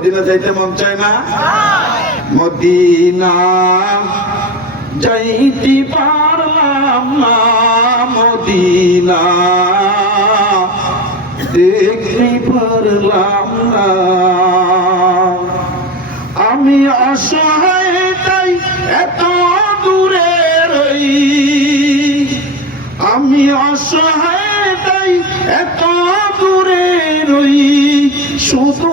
Medina যাইতে মন চায় না? মদিনা যাইতে পারলাম না, মদিনা। দেখতে পারলাম না। আমি অসহায়, তাই এত দূরে রই। আমি অসহায়, তাই এত দূরে রই। শুধু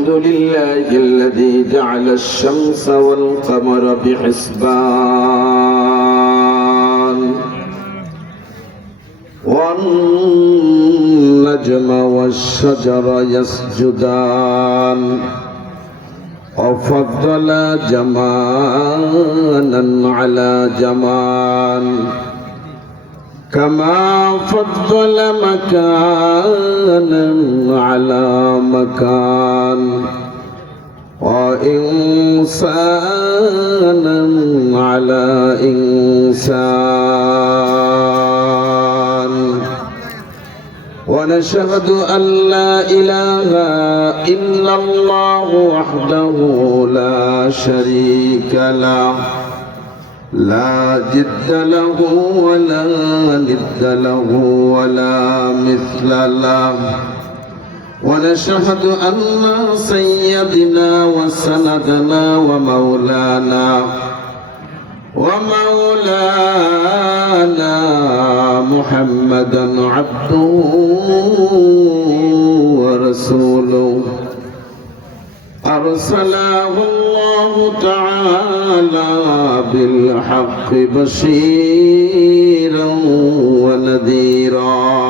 الحمد لله الذي جعل الشمس والقمر بحسبان. والنجم والشجر يسجدان. وفضل جمالا على جمال. كما فضل مكانا على مكان. وإنسانا على إنسان. ونشهد أن لا إله إلا الله وحده لا شريك له. لا جد له ولا ند له ولا مثل له. ونشهد أن سيدنا وسندنا ومولانا ومولانا محمدا عبده ورسوله. أرسله الله تعالى بالحق بشيرا ونذيرا.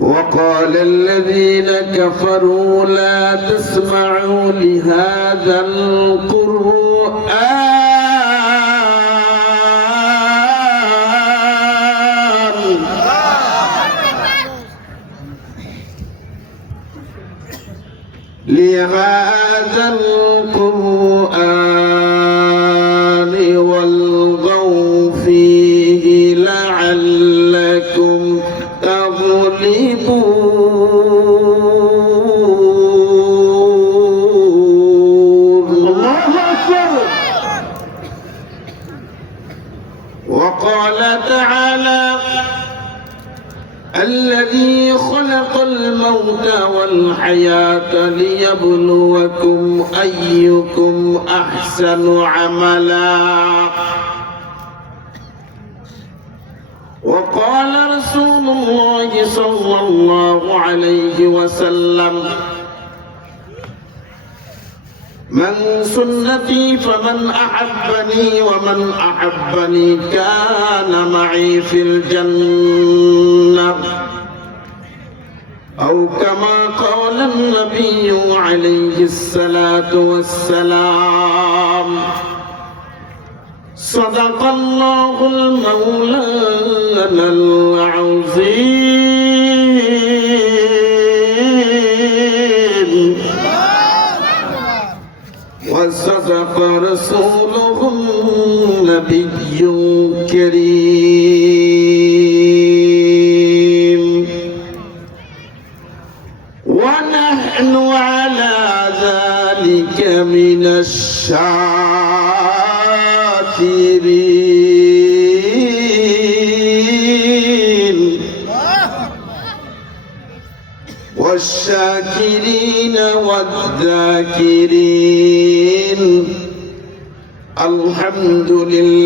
وقال الذين كفروا لا تسمعوا لهذا القرآن. لهذا القرآن. وقال رسول الله صلى الله عليه وسلم من سنتي فمن أحبني ومن أحبني كان معي في الجنة. أو كما قال النبي عليه الصلاة والسلام صدق الله المولى العظيم. وصدق رسوله النبي الكريم. ونحن على ذلك من الشعب الشاكرين. والشاكرين والذاكرين. الحمد لله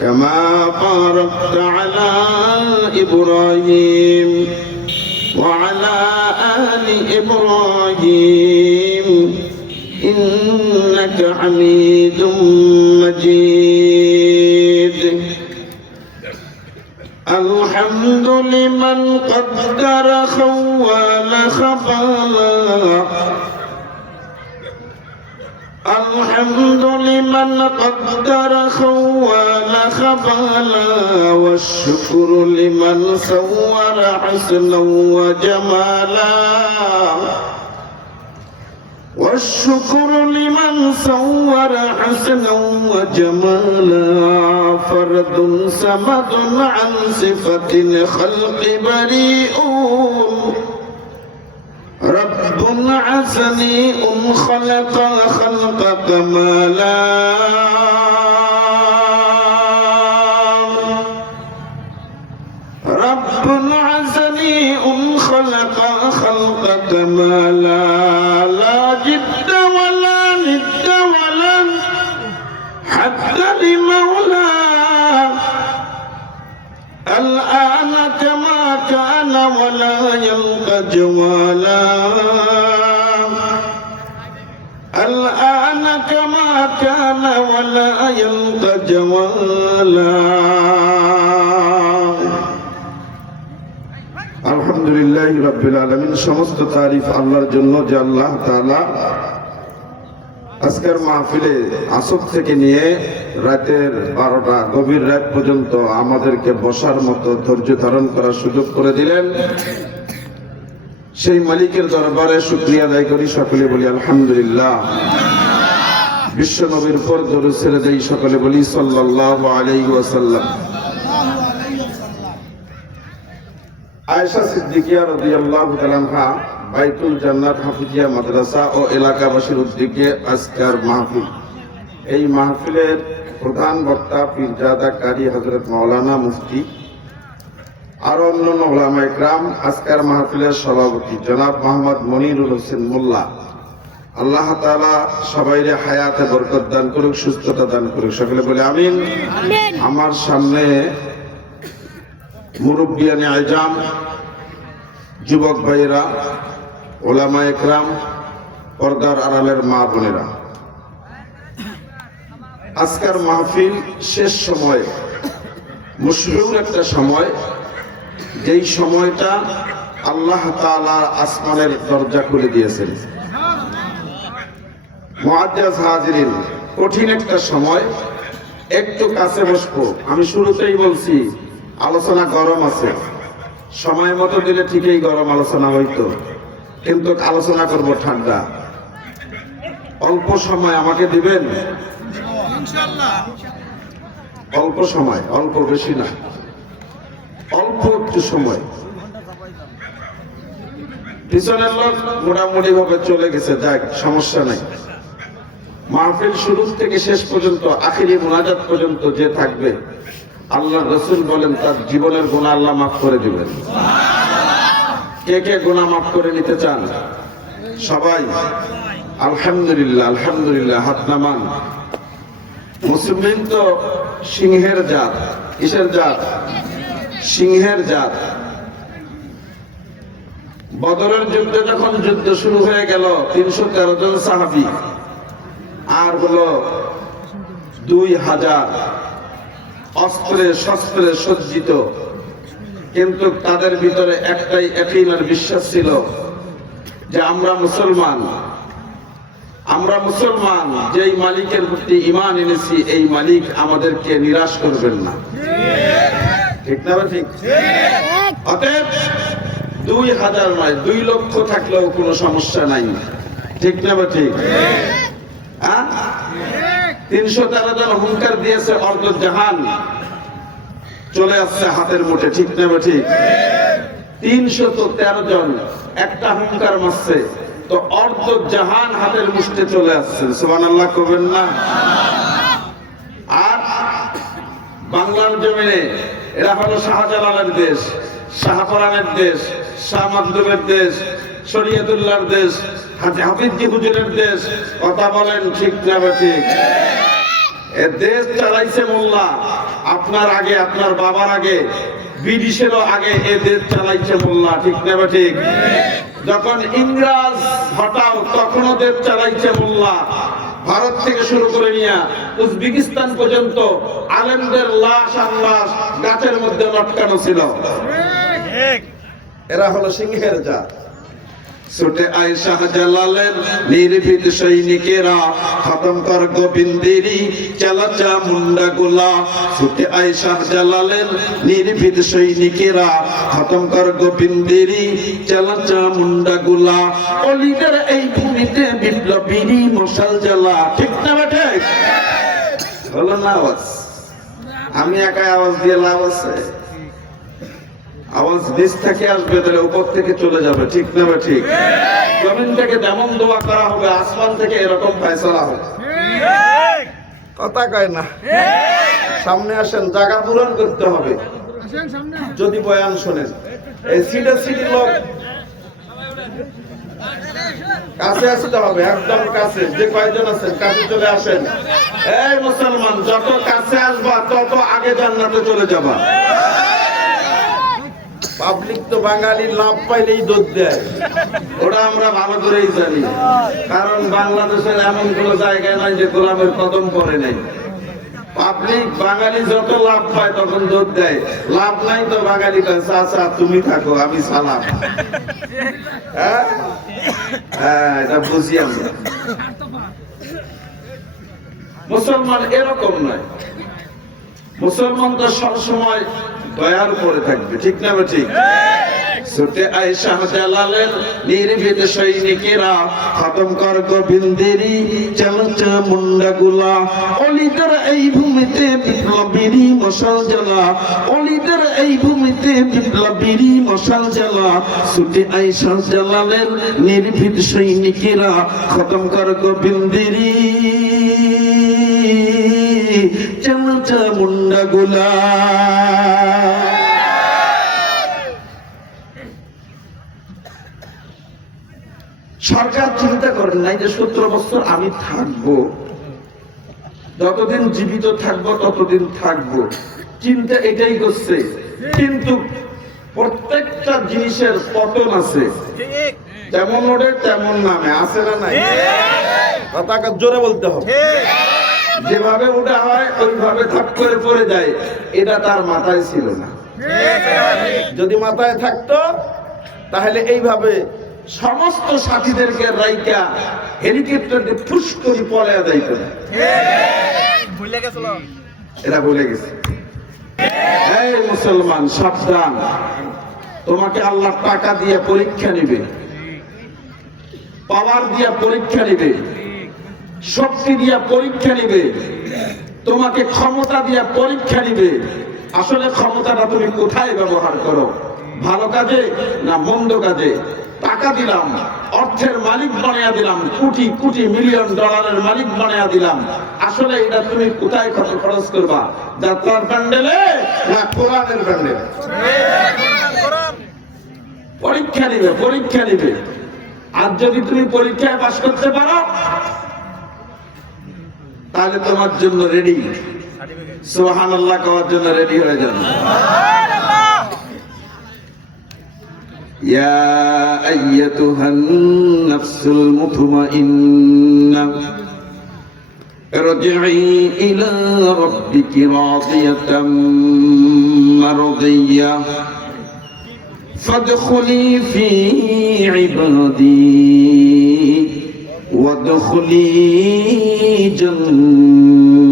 كما باركت على إبراهيم وعلى آل إبراهيم إنك حميد مجيد. الحمد لمن قدر خوال خفالا. الحمد لمن قدر خوال خفالا والشكر لمن صور حسنا وجمالا. والشكر لمن صور حسنا وجمالا. فرد سمد عن صفة الخلق بريئون رب عسنيء خلق خلق كمالا. كما كان ولا يلقى جوالا আলহামদুলিল্লাহ রব্বিল আলমিন সমস্ত তারিফ আল্লাহর জন্য যে আল্লাহ তাআলা আজকের মাহফিলে আসর থেকে নিয়ে রাতের বারোটা গভীর রাত পর্যন্ত আমাদেরকে বসার মতো ধৈর্য ধারণ করার সুযোগ করে দিলেন সেই মালিকের দরবারে শুক্রিয়া আদায় করি সকলে বলি আলহামদুলিল্লাহ বিশ্ব নবীর উপর দরুদ ছেড়ে দেই সকলে বলি সাল্লাল্লাহু আলাইহি ওয়াসাল্লাম। আয়েশা সিদ্দিকিয়া রাদিয়াল্লাহু তাআলা আনহা বাইতুল জান্নাত হাফিজিয়া মাদ্রাসা ও এলাকাবাসীর উদ্যোগে আজকের মাহফিল। এই মাহফিলের প্রধান বক্তা পীরজাদা কারি হযরত মাওলানা মুফতি আর অন্যান্য ওলামা ইকরাম আজকের মাহফিলের সভাপতি জনাব মোহাম্মদ মনিরুল হোসেন মোল্লা। আল্লাহ তাআলা সবাইরে হায়াতে বরকত দান করুক সুস্থতা দান করুক। সকলে বলে আমিন। আমার সামনে মুরব্বিয়ানে আইজাম যুবক ভাইয়েরা ওলামা একরাম পর্দার আড়ালের মা বোনেরা। আজকের মাহফিল শেষ সময় মুশহুর একটা সময় যেই সময়টা আল্লাহ তাআলা আসমানের দরজা খুলে দিয়েছেন। মুআজ্জাজ হাজিরিন, কঠিন একটা সময়, একটু কাছে বসবো। আমি শুরুতেই বলছি, আলোচনা গরম আছে। সময় মতো দিলে ঠিকই গরম আলোচনা হইতো, কিন্তু আলোচনা করব ঠান্ডা। অল্প সময় আমাকে দিবেন? অল্প সময়, অল্প বেশি না। অল্প একটু সময়। পিছনের লোক মোটামুটি ভাবে চলে গেছে, যাক, সমস্যা নাই। মাহফিল শুরু থেকে শেষ পর্যন্ত, আখিরি মোনাজাত পর্যন্ত যে থাকবে, আল্লাহ রসুল বলেন, তার জীবনের গুণা আল্লাহ মাফ করে দিবেন। কে কে গুণা মাফ করে নিতে চান? সবাই? আলহামদুলিল্লাহ আলহামদুলিল্লাহ, হাত নামান। মুসলিম তো সিংহের জাত। কিসের জাত? সিংহের জাত। বদরের যুদ্ধে যখন যুদ্ধ শুরু হয়ে গেল, তিনশো তেরো জন সাহাবি আর হলো দুই হাজার অস্ত্রে শস্ত্রে সজ্জিত। কিন্তু তাদের ভিতরে একটাই একইমার বিশ্বাস ছিল যে আমরা মুসলমান। আমরা মুসলমান, যেই মালিকের প্রতি ইমান এনেছি, এই মালিক আমাদেরকে নিরাশ করবেন না। ঠিক না ঠিক? অতএব দুই হাজার নয়, দুই লক্ষ থাকলেও কোনো সমস্যা নাই। ঠিক না ঠিক? তিনশো তেরো জন হুঙ্কার দিয়েছে অর্ধ জাহান চলে আসছে হাতের মুঠে, ঠিক নেবে ঠিক? তিনশো তো তেরো জন, একটা হুঙ্কার মারছে, তো অর্ধ জাহান হাতের মুষ্টে চলে আসছে। সোমান আল্লাহ করবেন না? আর বাংলার জমিনে এরা হলো শাহজালালের দেশ শাহপরানের দেশ, শাহ মাকদুমের দেশ শরীয়তুল্লাহর দেশ হাজি হাফিজি হুজুরের দেশ কথা বলেন ঠিক না ঠিক? এ দেশ চালাইছে মোল্লা আপনার আগে আপনার বাবার আগে ব্রিটিশেরও আগে এ দেশ চালাইছে মোল্লা ঠিক না ঠিক? যখন ইংরাজ হটাও তখনও দেশ চালাইছে মোল্লা। ভারত থেকে শুরু করে নিয়ে উজবেকিস্তান পর্যন্ত আলেমদের লাশ আর লাশ গাছের মধ্যে লটকানো ছিল। এরা হলো সিংহের জাত। ছুটে আয় শাহজালালের নির্ভীত সৈনিকেরা খতম কর গোবিন্দেরি চালাচা মুন্ডা গোলা। ছুটে আয় শাহজালালের নির্ভীত সৈনিকেরা খতম কর গোবিন্দেরি চালাচা মুন্ডা গোলা। অলিদের এই ভূমিতে বিপ্লবীরই মশাল জ্বালা। ঠিক না বা ঠিক? হলো না আওয়াজ? আমি একাই আওয়াজ দিয়ে লাভ আছে। আওয়াজ নিচ থেকে আসবে, তাহলে উপর থেকে চলে যাবে। ঠিক না বা ঠিক? জমিন থেকে যেমন দোয়া করা হবে, আসমান থেকে এরকম ফয়সালা হবে। কথা কয় না? সামনে আসেন, জায়গা পূরণ করতে হবে। যদি বয়ান শোনেন। এই সিটে সিটি লোক। কাছে আসতে হবে, একদম কাছে। যে কয়জন আছেন, কাছে চলে আসেন। এই মুসলমান, যত কাছে আসবা, তত আগে জান্নাতে চলে যাবা। পাবলিক তো বাঙালির লাভ পাইলেই দোষ দেয়। ওরা আমরা ভালো করেই জানি। কারণ বাংলাদেশের এমন কোন জায়গায় নাই যে গোলামের কদম পড়ে নাই। পাবলিক বাঙালি যত লাভ পায় তখন দোষ দেয়। লাভ নাই তো বাঙালি কয় চাচা তুমি থাকো, আমি সালাম। হ্যাঁ? হ্যাঁ বুঝি আমরা মুসলমান এরকম নয়। মুসলমান তো সবসময় দয়ার উপরে থাকবে, ঠিক না ঠিক? ছুটে আয় শাহজালালের নির্ভীত সৈনিকেরা খতম কর গোবিন্দেরি চালচা মুন্ডা গুলা অলিদের এই ভূমিতে বিপ্লবীরই মশাল জ্বালা। অলিদের এই ভূমিতে বিপ্লবীরই মশাল জ্বালা। ছুটে আয় শাহজালালের নির্ভীত সৈনিকেরা খতম কর গোবিন্দেরি মুন্ডা গুলা সরকার চিন্তা করেন নাই যে সতেরো বছর আমি থাকব। যতদিন জীবিত থাকব ততদিন থাকব। চিন্তা এটাই করছে। কিন্তু প্রত্যেকটা জিনিসের পতন আছে। যেমন ওঠে তেমন নামে। আছে না নাই? জোরে বলতে হবে। যেভাবে ওটা হয় ওইভাবে থাপ করে পড়ে যায়। এটা তার মাথায় ছিল না। যদি মাথায় থাকতো তাহলে এইভাবে সমস্ত সাথীদেরকে রাইকা হেলিকপ্টার দিয়ে ফুস করে যাইত না। এরা বলে গেছে। এই মুসলমান সাবধান। তোমাকে আল্লাহ টাকা দিয়ে পরীক্ষা নিবে। পাওয়ার দিয়ে পরীক্ষা নিবে। শক্তি দিয়া পরীক্ষা নিবে। তোমাকে ক্ষমতা দিয়া পরীক্ষা নিবে। আসলে ক্ষমতাটা তুমি কোথায় ব্যবহার করো? ভালো কাজে না মন্দ কাজে? টাকা দিলাম, অর্থের মালিক বানিয়ে দিলাম, কোটি কোটি মিলিয়ন ডলারের মালিক বানিয়ে দিলাম। আসলে এটা তুমি কোথায় কত খরচ করবা? যাত্রার প্যান্ডেলে না কোরআনের প্যান্ডেলে? পরীক্ষা নিবে পরীক্ষা নিবে। আর যদি তুমি পরীক্ষায় পাশ করতে পারো তাহলে তোমার জন্য রেডি সোহান আল্লাহ কওয়ার জন্য রেডি হয়ে যান يا أيتها النفس المطمئنة ارجعي إلى ربك راضية مرضية فادخلي في عبادي وادخلي جنتي